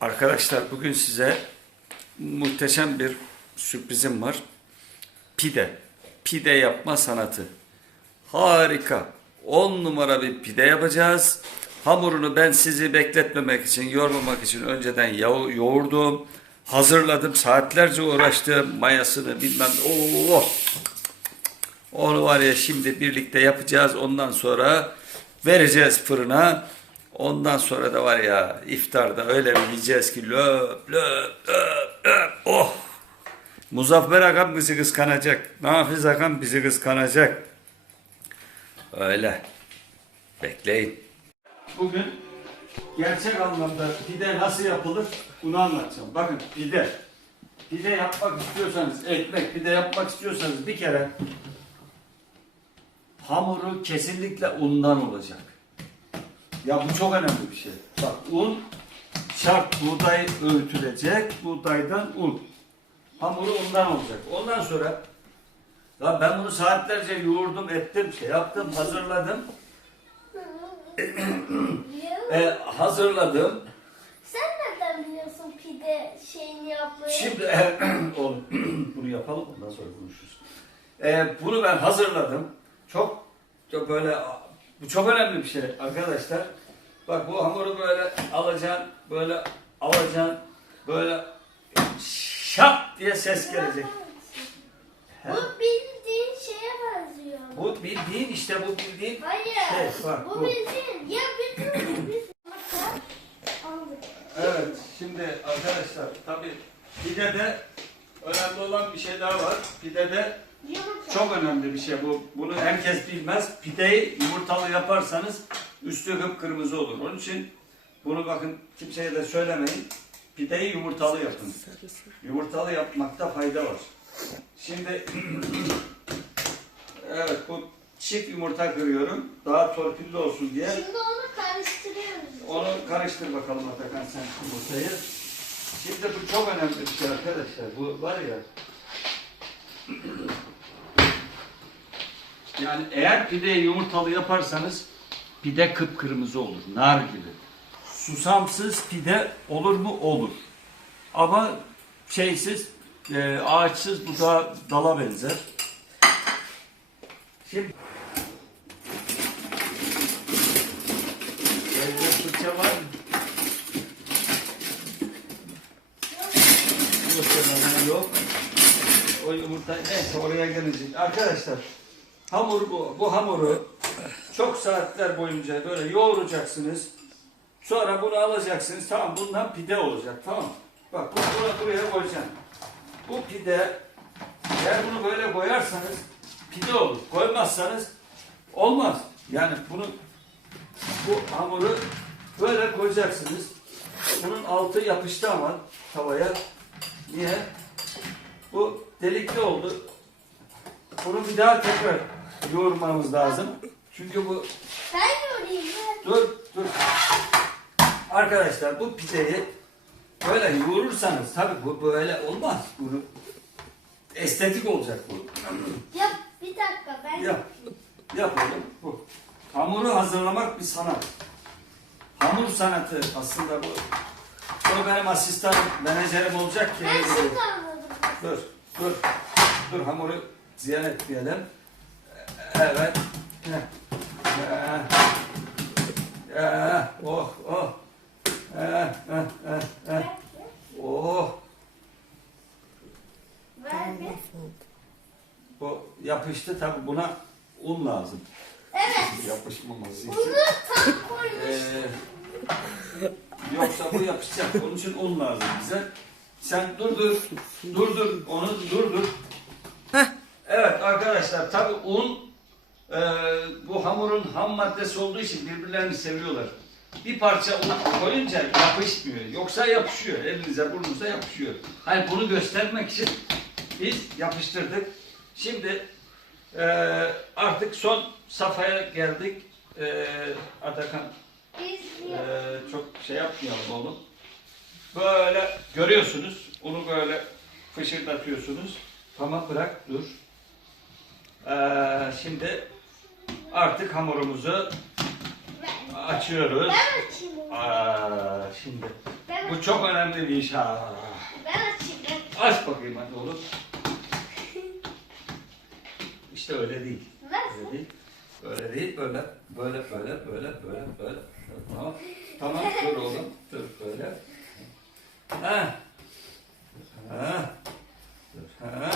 Arkadaşlar bugün size muhteşem bir sürprizim var. Pide. Pide yapma sanatı. Harika. 10 numara bir pide yapacağız. Hamurunu ben sizi bekletmemek için, yormamak için önceden yo- yoğurdum. Hazırladım. Saatlerce uğraştım. Mayasını bilmem. Oo. Onu var ya şimdi birlikte yapacağız. Ondan sonra vereceğiz fırına. Ondan sonra da var ya iftarda öyle bir yiyeceğiz ki löp löp löp löp. Oh! Muzaffer Agam bizi kıskanacak. Nafiz Agam bizi kıskanacak. Öyle. Bekleyin. Bugün gerçek anlamda pide nasıl yapılır bunu anlatacağım. Bakın pide. Pide yapmak istiyorsanız, ekmek pide yapmak istiyorsanız bir kere hamuru kesinlikle undan olacak. Ya bu çok önemli bir şey. Bak un şart buğday öğütülecek. Buğdaydan un. Hamuru undan olacak. Ondan sonra ya ben bunu saatlerce yoğurdum, ettim, şey yaptım, hazırladım. E, hazırladım. Sen nereden biliyorsun pide şeyini yapmayı? Şimdi e, oğlum bunu yapalım ondan sonra konuşuruz. E, bunu ben hazırladım. Çok, çok böyle bu çok önemli bir şey arkadaşlar. Bak bu hamuru böyle alacaksın, böyle alacaksın, böyle şap diye ses gelecek. Bu bildiğin şeye benziyor. Bu bildiğin işte bu bildiğin Hayır. şey bak bu, bu. bildiğin. Ya biz aldık. Evet, şimdi arkadaşlar tabii pidede önemli olan bir şey daha var. Pidede çok önemli bir şey bu. Bunu herkes bilmez. Pideyi yumurtalı yaparsanız üstü kıpkırmızı olur. Onun için bunu bakın kimseye de söylemeyin. Pideyi yumurtalı yapın. Yumurtalı yapmakta fayda var. Şimdi evet bu çift yumurta kırıyorum. Daha torpilli olsun diye. Şimdi onu karıştırıyoruz. Onu karıştır bakalım Atakan sen yumurtayı. Şimdi bu çok önemli bir şey arkadaşlar. Bu var ya. Yani eğer pideyi yumurtalı yaparsanız pide kıpkırmızı olur. Nar gibi. Susamsız pide olur mu? Olur. Ama şeysiz, e, ağaçsız bu da dala benzer. Şimdi Elde fırça var mı? Yok. O yumurta neyse oraya gelecek. Arkadaşlar hamur bu. Bu hamuru çok saatler boyunca böyle yoğuracaksınız. Sonra bunu alacaksınız. Tamam bundan pide olacak. Tamam? Bak bunu buraya, buraya koyacaksın. Bu pide eğer bunu böyle koyarsanız pide olur. Koymazsanız olmaz. Yani bunu bu hamuru böyle koyacaksınız. Bunun altı yapıştı ama tavaya. Niye? Bu delikli oldu. Bunu bir daha tekrar yoğurmamız lazım. Çünkü bu Ben yorayım. ben. dur dur. Arkadaşlar bu pideyi böyle yoğurursanız tabii bu böyle olmaz. Bunu estetik olacak bu. Yap bir dakika ben. Yap. Yap oğlum. Bu. Hamuru hazırlamak bir sanat. Hamur sanatı aslında bu. Bu benim asistan menajerim olacak ki. Ben anladım. Dur, dur. Dur hamuru ziyan etmeyelim. Evet. Heh. Heh. Heh. Oh, oh. Heh, heh, heh, heh. Oh. Bu yapıştı tabi buna un lazım. Evet. Yapışmaması için. Bunu tam koymuş. Ee, yoksa bu yapışacak. Onun için un lazım bize. Sen dur dur. Dur dur. Onu dur dur. Evet arkadaşlar tabi un e, bu hamurun ham maddesi olduğu için birbirlerini seviyorlar. Bir parça un koyunca yapışmıyor. Yoksa yapışıyor. Elinize burnunuza yapışıyor. Hani bunu göstermek için biz yapıştırdık. Şimdi e, artık son safhaya geldik. E, Atakan Biz ee, çok şey yapmayalım oğlum. Böyle görüyorsunuz. Onu böyle fışırdatıyorsunuz. Tamam bırak dur. Ee, şimdi artık hamurumuzu ben. açıyoruz. Ben açayım onu. Aa, şimdi Ben Bu çok önemli bir iş ha. Ben açayım. ben. Aç bakayım hadi oğlum. İşte öyle değil. Nasıl? Öyle değil. Öyle değil. Böyle, böyle, böyle, böyle, böyle, böyle. Tamam. Tamam. Dur oğlum. Dur böyle. Ha. Ha. Dur. Ha.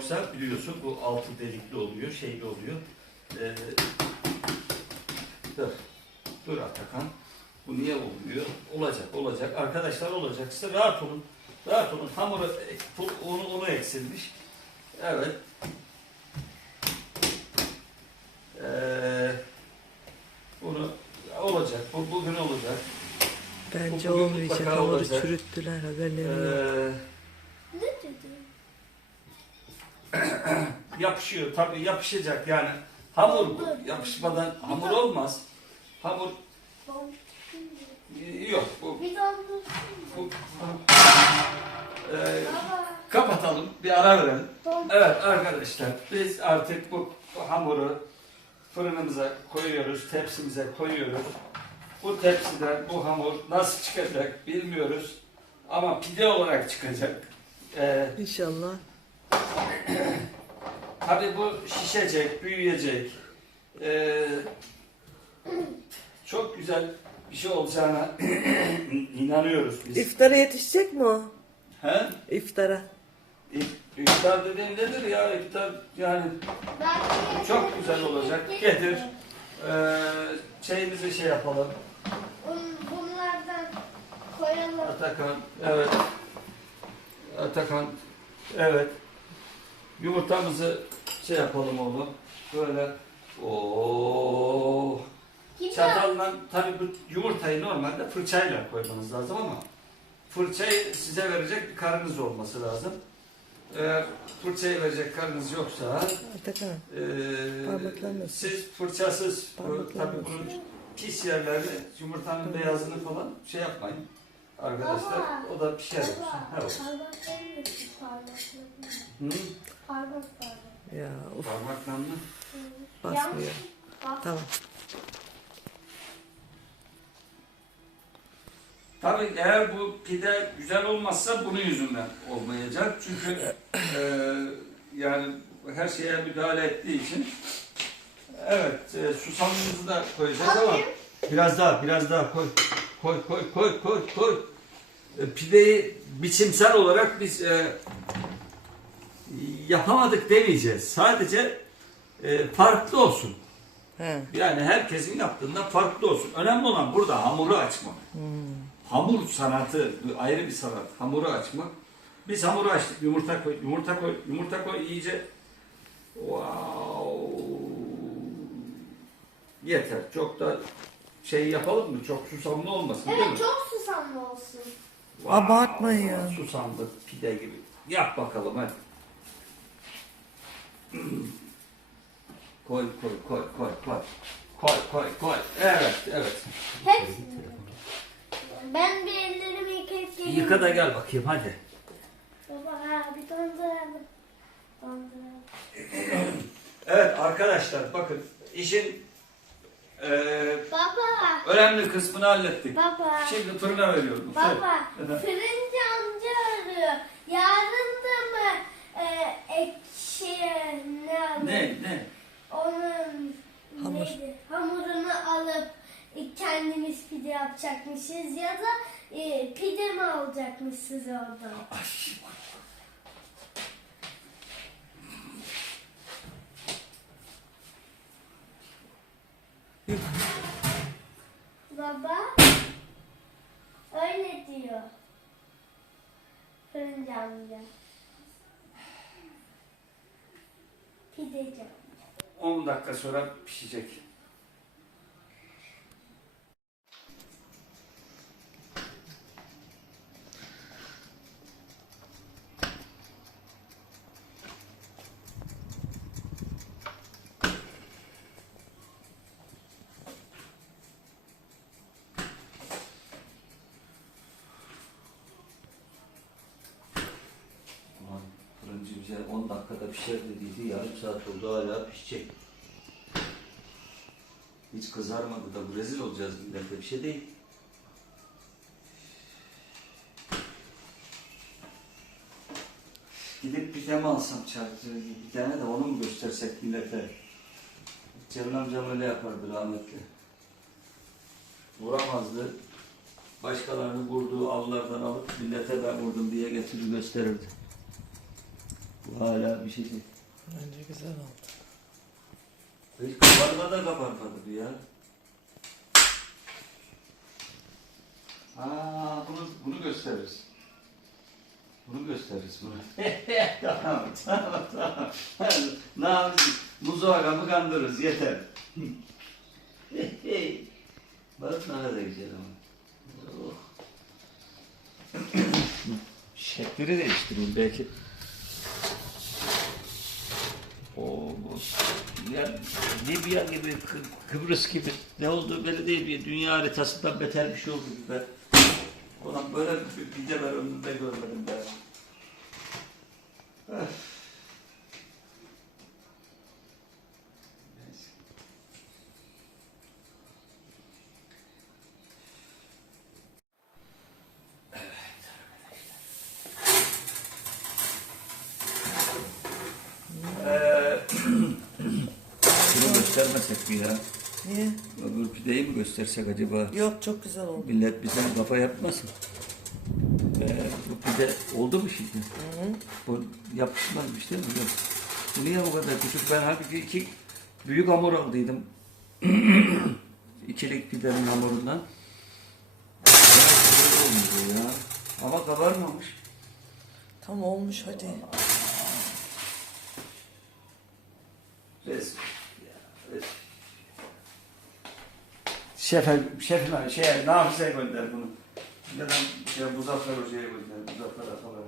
Yoksa biliyorsun bu altı delikli oluyor, şeyli oluyor. Ee, dur. Dur Atakan. Bu niye oluyor? Olacak, olacak. Arkadaşlar olacak. Size rahat olun. Rahat olun. Hamuru, unu, unu eksilmiş. Evet. Ee, bunu olacak. Bu bugün olacak. Bence Bu bugün olmayacak. Hamuru olacak. çürüttüler haberleri yok. Ee, Ne dedi? Yapışıyor tabii yapışacak yani. Hamur bu. Yapışmadan hamur olmaz. Hamur yok. Bu, bu, Ee, kapatalım. Bir ara verelim. Evet arkadaşlar biz artık bu, bu hamuru fırınımıza koyuyoruz, tepsimize koyuyoruz. Bu tepsiden bu hamur nasıl çıkacak bilmiyoruz. Ama pide olarak çıkacak. Ee, İnşallah. tabii bu şişecek, büyüyecek. Ee, çok güzel bir şey olacağına inanıyoruz biz. İftara yetişecek mi o? He? İftara. İf- İftar dediğin nedir ya? İftar yani Çok güzel olacak. Getir. Ee, şeyimizi şey yapalım. Bun- Bunlardan koyalım. Atakan. Evet. Atakan. Evet. Yumurtamızı şey yapalım oğlum. Böyle. Oo. Kim Çatalla tabii bu yumurtayı normalde fırçayla koymanız lazım ama fırçayı size verecek bir karınız olması lazım. Eğer fırçayı verecek karınız yoksa Parmaklarla siz fırçasız tabii bunun pis yerlerini yumurtanın beyazını falan şey yapmayın arkadaşlar Baba. o da pişer. Baba, evet. parmaklarını tut, parmaklarını. Hı? Parmak parmak. Ya uf Parmakla mı? basmıyor. Bak. Tamam. Tabii eğer bu pide güzel olmazsa bunun yüzünden olmayacak çünkü e, yani her şeye müdahale ettiği için evet e, susamımızı da koyacağız ama. Biraz daha, biraz daha koy. Koy, koy, koy, koy, koy. E, Pideyi biçimsel olarak biz e, yapamadık demeyeceğiz. Sadece e, farklı olsun. He. Yani herkesin yaptığında farklı olsun. Önemli olan burada hamuru açmak. Hamur sanatı ayrı bir sanat. Hamuru açmak. Biz hamuru açtık. Yumurta koy, yumurta koy, yumurta koy iyice. Wow. Yeter. Çok da şey yapalım mı? Çok susamlı olmasın değil mi? Evet çok susamlı olsun. Abartmayın. Susamlı pide gibi. Yap bakalım hadi. koy koy koy koy koy. Koy koy koy. Evet evet. Hepsini. Ben bir ellerimi yıkayıp geleyim. Yıka da gel bakayım hadi. Baba ha bir donduralım. Donduralım. Evet arkadaşlar bakın işin eee, Baba. önemli kısmını hallettik. Baba. Şimdi fırına veriyorum. Baba. Efendim? Fırıncı amca arıyor. Yarın da mı e, ekşi ne alalım? Ne ne? Onun Hamur. neydi? Hamurunu alıp e, kendimiz pide yapacakmışız ya da e, pide mi alacakmışız oradan? Baba öyle diyor. Fırıncı amca. Pideci. 10 dakika sonra pişecek. güzel 10 dakikada pişer dediydi. Yarım saat oldu hala pişecek. Hiç kızarmadı da bu rezil olacağız millete bir şey değil. Gidip pide mi alsam çarptı bir tane de onu mu göstersek millete? Cemil amcam öyle yapardı rahmetli. Vuramazdı. Başkalarını vurduğu avlardan alıp millete ben vurdum diye getirir gösterirdi. Hala bir şey değil. Bence güzel oldu. Hiç kabarma da kabarmadı bu ya. Aa, bunu, bunu gösteririz. Bunu gösteririz bunu. tamam, tamam, tamam. ne yapacağız? Muzu agamı kandırırız, yeter. Bak ne kadar güzel ama. Oh. Şeklini değiştireyim belki. O bu ya Libya gibi Kı- Kıbrıs gibi ne olduğu belli değil bir dünya haritasından beter bir şey oldu be. Ulan böyle bir pide ben ömrümde görmedim ben. Öf. Neyse. Ee, Bunu göstermesek mi ya? Niye? Öbür pideyi mi göstersek acaba? Yok çok güzel oldu. Millet bize kafa yapmasın. Ee, bu pide oldu mu şimdi? Hı hı. Bu yapışmazmış değil mi? Yok. Bu niye bu kadar küçük? Ben halbuki iki büyük hamur aldıydım. İkilik pidenin hamurundan. Olmuyor ya. Ama kabarmamış. Tam olmuş hadi. Res. Ya. Şefe, şefime, şey, Nafis'e gönder bunu. Neden şey, Muzaffer Hoca'ya gönder, Muzaffer abi.